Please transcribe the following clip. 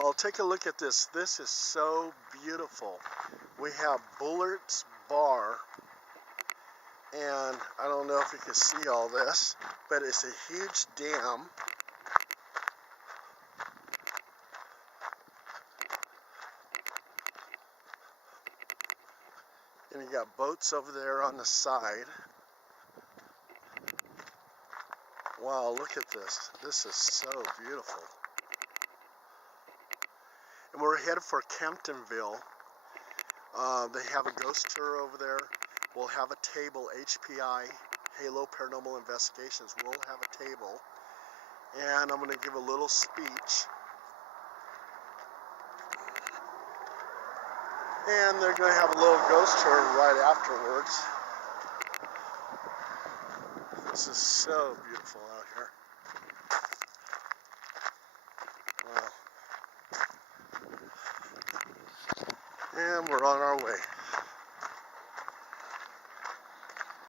Well, take a look at this. This is so beautiful. We have Bullards Bar, and I don't know if you can see all this, but it's a huge dam. And you got boats over there on the side. Wow, look at this. This is so beautiful. And we're headed for Camptonville. They have a ghost tour over there. We'll have a table, HPI, Halo Paranormal Investigations. We'll have a table. And I'm going to give a little speech. And they're going to have a little ghost tour right afterwards. This is so beautiful out here. Wow. And we're on our way.